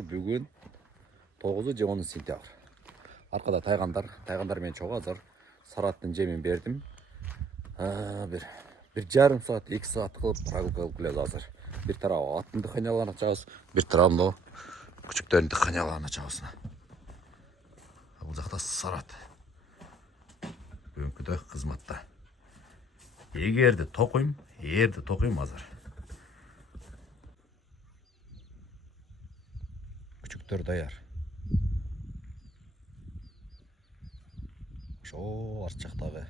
Бүгін 9 же 10 сентябрь. Арқада тайғандар мен чоғы азыр. Сараттың жемін бердім. Bir жарым saat, 2 saat қылып прогулка қылып келеді азыр. Bir тарабы аттың дыханияларына чағыз, bir тарабы мынау күчіктердің дыханияларына чағызына. Бұл жақта Сарат. Бүгінгі қызматта. Егерді тоқойм азыр. Күчіктер даяр. Шо арчақтағы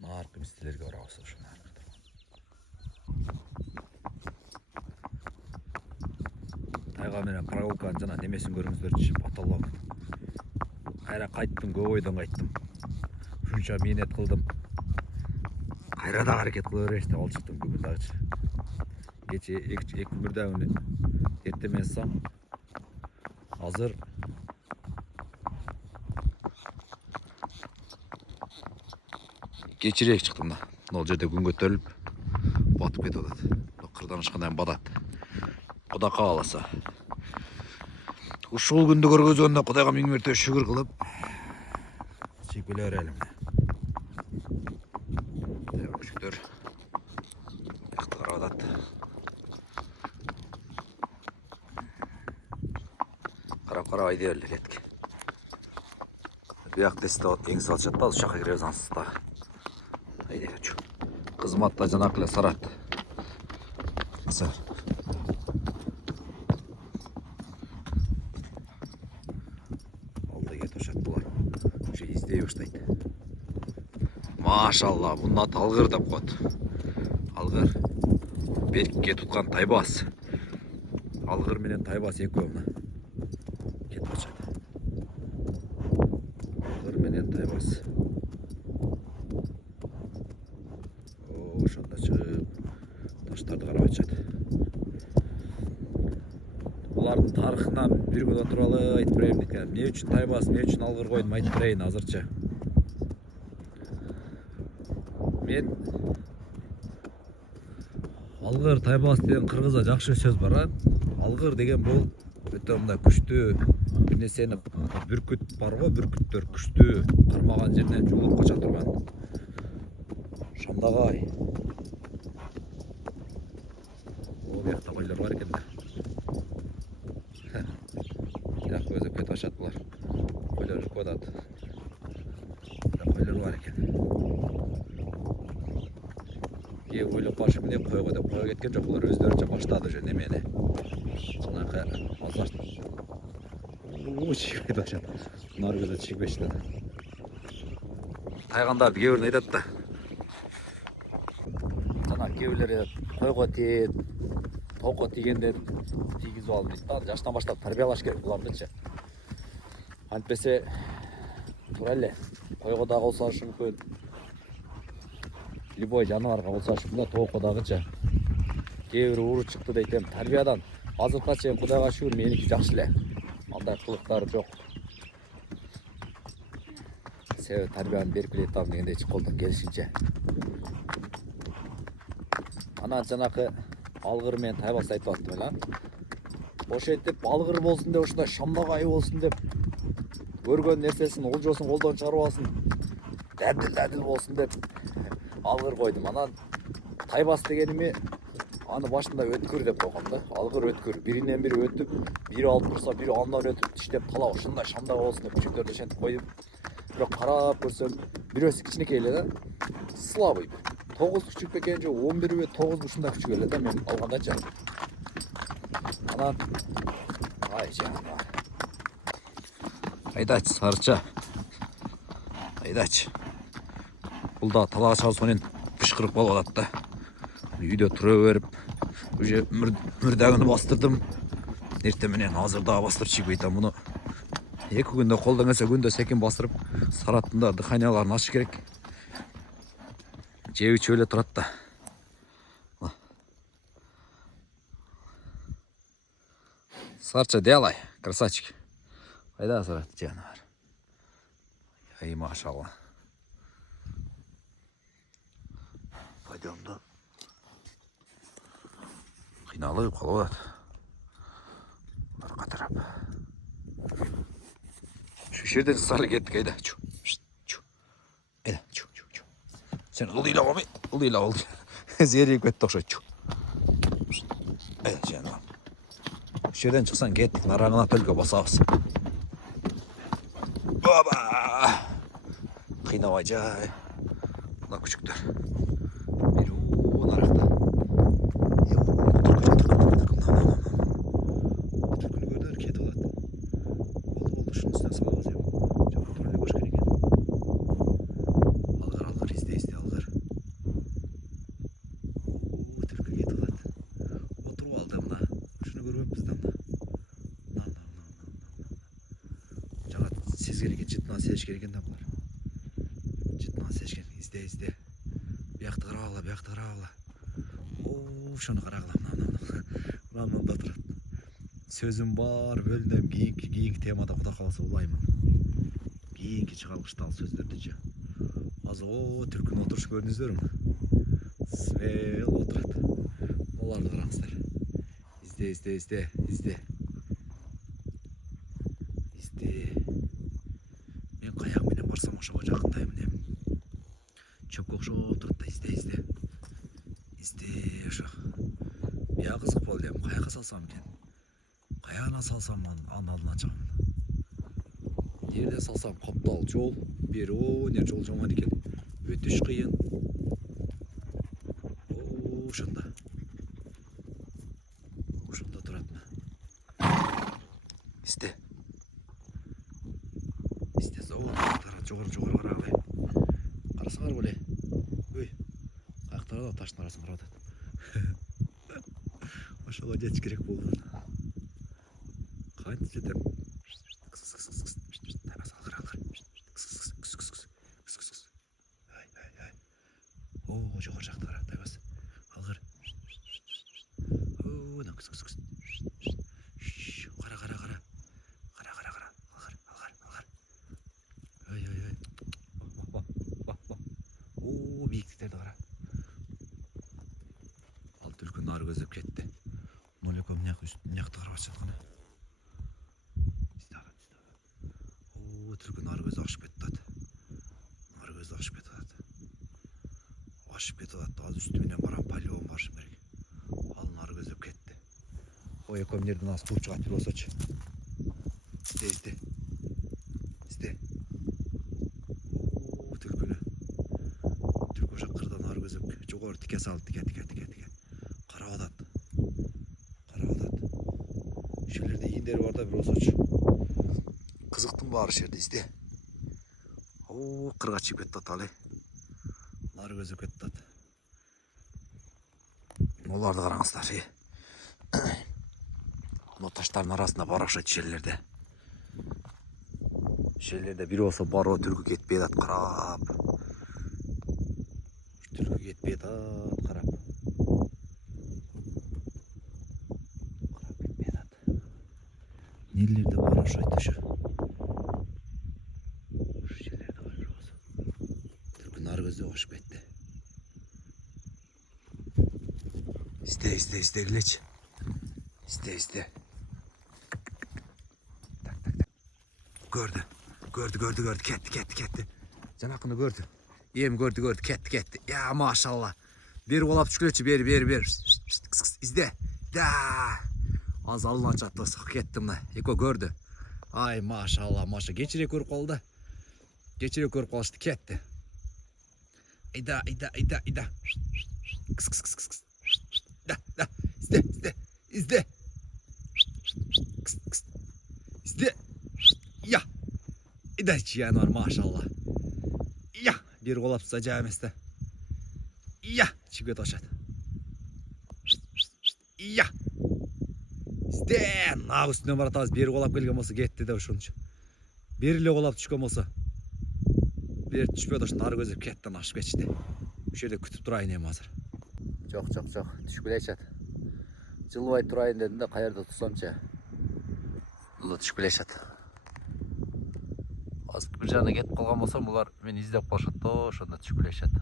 нарқы містелерге барабыз ошо нарқыда. Тайга менен прогулканын жана немесин көрүңүздөрчү, потолок. Кайра кайттым, көп ойдон кайттым. Ушунча мээнет кылдым. Кайра да аракет кыла берейинчи деп алып чыктым бүгүн дагычы. Кече 2 күндүр дагы эртең менен азыр кечирээк чыктым да. Мына жерде күн көтөрүлүп батып кетип атат. Кырдан ешкандай батат. Кудай кааласа. Ушул күндү көргөзгөндө Кудайга миң мерте шүгүр кылып чийип элем. Күчүктөр якты карап атат. Карап айдай берди кетки. Бияк десте эң салчат да, ушакка киребиз ансыз да. Айдай берчү. Кызматта жанакы эле Сарат. Асар. Алда кетип ошат булар. Ушу издей баштайт. Машалла, мунун аты Алгыр деп коет. Алгыр. Беликке туткан тайбас. Алгыр менен тайбас экөө мына. Кетип атышат. Алгыр менен тайбас. Ошондо чыгып таштарды карап атышат. Булардын тарыхынан бир күн отуруп алып айтып берейин дейт. Эмне үчүн тайбас, эмне үчүн алгыр койдум айтып берейин азырчы. Мен алгыр тайбас деген кыргызда жакшы сөз бар. Алгыр деген бул өтө мындай күчтүү бир нерсени бүркүт бар го, бүркүттөр күчтүү кармаган жеринен жуулуп кача турган. Ошондогу бул жакта койлор бар экен да. Жакта өзү кетип атышат булар. Койлор жүрүп атат. Койлор бар экен. Ке ойлоп башы менен койго деп кое кеткен жок, булар өздөрүнчө баштады уже немени. Жанакы азарт. Чийип атышат. Нар көзө чийип атышат. Тайгандарды кээ бирин айтат да. Жана кээ бирлери койго тиет, тоокко тийгенде тийгизип алып дейт да. Жаштан баштап тарбиялаш керек булардычы. Антпесе туура эле койго дагы болсош мүмкүн. Любой жаныбарга болсош мына тоокко дагычы. Кээ бири ууру чыкты дейт, тарбиядан азыркыга чейин Кудайга шүгүр меники жакшы эле. Андай кылыктары жок. Себеби тарбияны берип келет там дегендей колдон келишинче. Анан жанакы Алгыр менен тайбас айтып аттым эле. Ошентип алгыр болсун деп, ушундай шамдагай болсун деп, көргөн нерсесин олжосун колдон чыгарып алсын, дадил болсун деп алгыр койдум. Анан тайбас дегеними аны башында өткүр деп койгом да. Алгыр өткүр. Биринен бири өтүп, бири алып турса, бири андан өтүп тиштеп талап ушундай шамдагай болсун деп күчүктөрдү ошентип койдум. Бирок карап көрсөм, бирөөсү кичинекей эле да. Слабый. 9 күчүк бекен же 11 9 ушундай күчүк эле да мен алгандачы. Анан ай жаным. Айдачы сарча. Айдачы. Бул да талага чабыс менен бышкырып калып атат да. Үйдө тура берип, уже мурдагыны бастырдым. Эртең менен азыр дагы бастырып чыгып айтам муну. 2 күндө колдон келсе күндө секин бастырып, Сараттын да дыханияларын ачыш керек. Жеп ичип эле турат да. Сарча делай, красавчик. Айда Сарат жаныбар. Ай машалла. Пойдем да. Қиналып қалып жатыр. Арқа тарап. Şu жерден салы кеттік, айда. Айда, Сен ылдила қоймай, ылдила. Зерейіп кетті ұқсайды. Айда, жаным. Şu жерден шықсан кеттік, нарағына төлге басамыз. Баба! Қинабай жай. Мына күшіктер. Беру нарақта. Seçken de bunlar. Cidden seçken izle. Bir yaktı karağla. Oo, şunu karağla. Lan da tur. Sözüm var, böldüm. Giyinki temada kuda kalsa olayman. Giyinki çıkarmıştal sözlerdice. Az o Türk'ün oturuş gördünüzler mi? Svel oturat. Olar da karağızlar. İzle. Men kayağım menen barsam oşoga жақындаймын дем. Чөпкө окшоп турат да изде. Ошо. Бия кызык болду дем. Каяка салсам экен? Каяна салсам анын алдына чыгам. Жерде салсам каптал жол, бери өнер жол жаман экен. Өтүш кыйын. Ошондо туратмын. Изде. Жогору карабай. Карасаңар беле. Өй. Каяктарда да таштын арасын карап атат. Ошого жетиш керек болду. Кантип жетем? О, жогору жакта кара, тайбас. Алгыр. О, кара. Биіктіктерді қара. Ал түлкі нар көзіп кетті. Ноликом неқті қарап жатқаны. О, түлкі нар көзі ашып кетті. Az üstümden baran palyon var şimdi. Al нар көзіп кетті. O ekomlerden az tuğ çıqat bir olsa. İzde. Жогору тике салып тике карап атат. Шелерде ийиндери бар да бир осочу. Кызыктын баары жерде изде. О, кырга чыгып кетти аталы. Нар көзүп кетти ат. Оларды караңыздар. Мына таштардын арасында бар окшойт шелерде. Шелерде бир болсо бароо түркү кетпей атат карап. Кетпей атат қарап. Нелерде бар окшойт ошо. Жерлерде бар болсо. Түркү нар көзү ошуп кетти. Издегилечи. Изде. Так. Көрдү. Кетти. Жанакыны көрдү. Ем gördü ketти. Ya maşallah. Bir olap düşkülöçü beri. İzde. Da. Az alına çattı sık kettim da. Eko gördü. Ay maşallah. Geçire körüp kaldı. Kalıştı ketti. İda. Kıs. Da. İzde. İzde. Ya. İda çiyan var maşallah. Ya. Bir kolap tutacak emeste. Ya. Çıkıyor aşağı. Ya. İşte. Nağ üstüne baratağız. Bir kolap gelgen olsa gitti de şunun için. Birli kolap düşken olsa. Bir düşmüyor da şu nar gözüp ketten aşıp geçti. Bu şerde kütüp durayın hem hazır. Çok. Düşüp bileşet. Жылбай турайын дедим да каерде турсамчы. Мына түшүп келешет. Азыр бир жагына кетип калган болсом, булар мени издеп калышат да, ошондо түшүп келешет.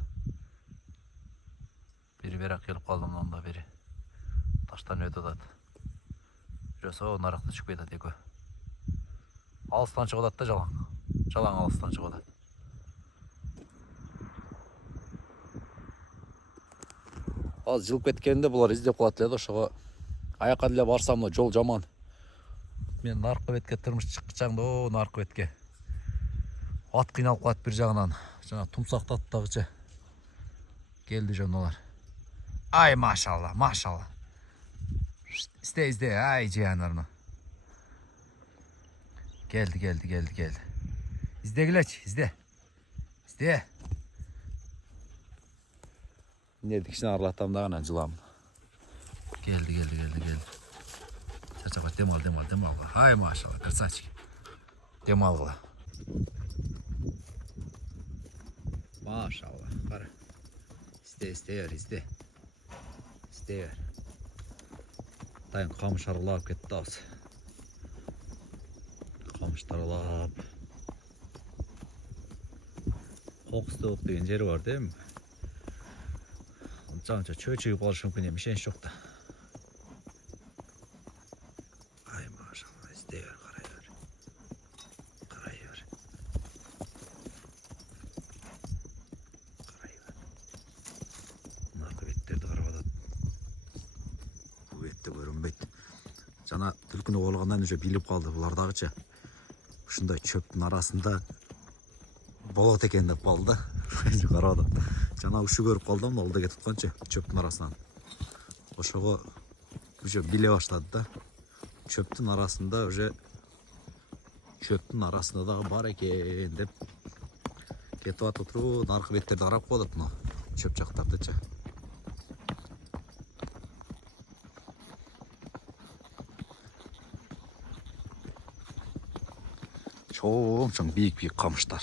Бери келип калдым, мында бери. Таштан өтіп атады. Жүресі нарықты шығып кетеді екі. Алыстан шығып атады да жалаң. Жалаң алыстан шығып атады. Аз жылып кеткенде бұлар іздеп қалады еді. Ошоға аяққа деле барсам жол жаман. Мен нарқы бетке тұрмыш шыққычаңда, нарқы бетке. Ат қиналып қалады бір жағынан. Жаңа тұмсақты аттағыча. Келді жон олар. Ай, машалла, машалла. İzde, ay cihanlarını. Geldi. İzde Güleç, izde. Ne dikişini arlatam da ana cılam. Geldi. Çaçabat demal. Hay maşallah, kırsaç. Demal kıla. Maşallah, kara. İzde. Dayın kamış aralap ketdi az. Kamışlar aralap. Qoqustovuk деген жері бар дейм. Анча чөй-чөй қалышы мүмкін емес, еш жоқ та. Ай, машалла, іздей бер, қарай бер. Мына беттерді қарап атады. Бұл бетті көрінбейді. Жана түлкіні қоғылғаннан уже биліп қалды бұлардағыча. Ушундай чөптің арасында болот екен деп қалды. Қарады. Жана ушу көріп қалдым, ол да кетіп қанча чөптің арасынан. Ошого уже биле баштады да. Чөптің арасында дағы бар екен деп кетіп атып тұру, нарқы беттерді қарап қойдық мына чөп жақтардыча. Çoğum büyük kamışlar.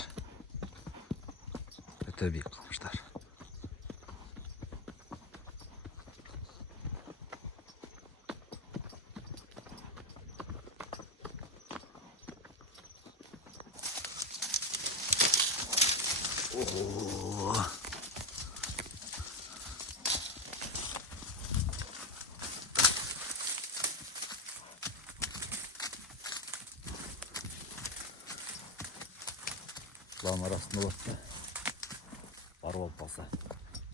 Öte büyük kamışlar. Oo. Бұлардың арасында болса, бар болып қалса.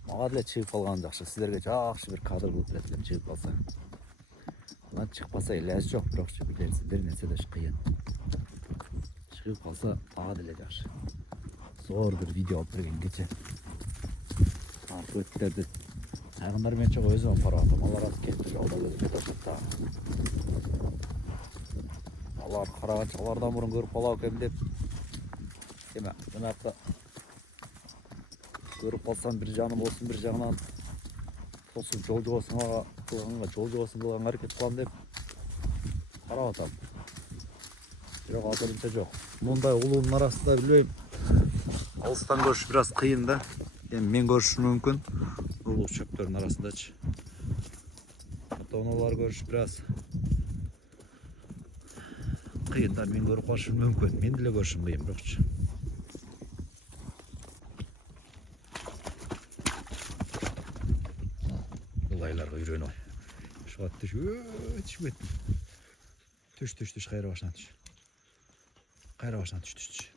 Маға деле шығып қалған жақсы. Сіздерге жақсы бір кадр болып кетіліп шығып қалса. Мына шықпаса иләз жоқ, бірақ білесіз, бір нәрсе де қиын. Шығып қалса, маға деле жақсы. Зор бір видео алып берген кече. Арқы өттерді тағындармен чоғы өзімен қарағатым. Алар аз кетті жолда өзіме ташатта. Алар қарағанша, алардан бұрын көріп қалау кем деп. Деме, жаңақы көріп қалсам бір жаным болсын, бір жағынан тосып жол жоғасын қылған әрекет қылам деп қарап атам. Жоқ, атырымша жоқ. Мұндай ұлының арасында білмейм. Алыстан көріш біраз қиын да. Мен көрішім мүмкін. Ұлық шөптердің арасындачы. Олар көріш біраз қиын да. Мен көріп қалышым мүмкін. Мен деле көрішім қиын бірақчы. Айларға үйрену. Шуат түш, түш, қайра башынан түш.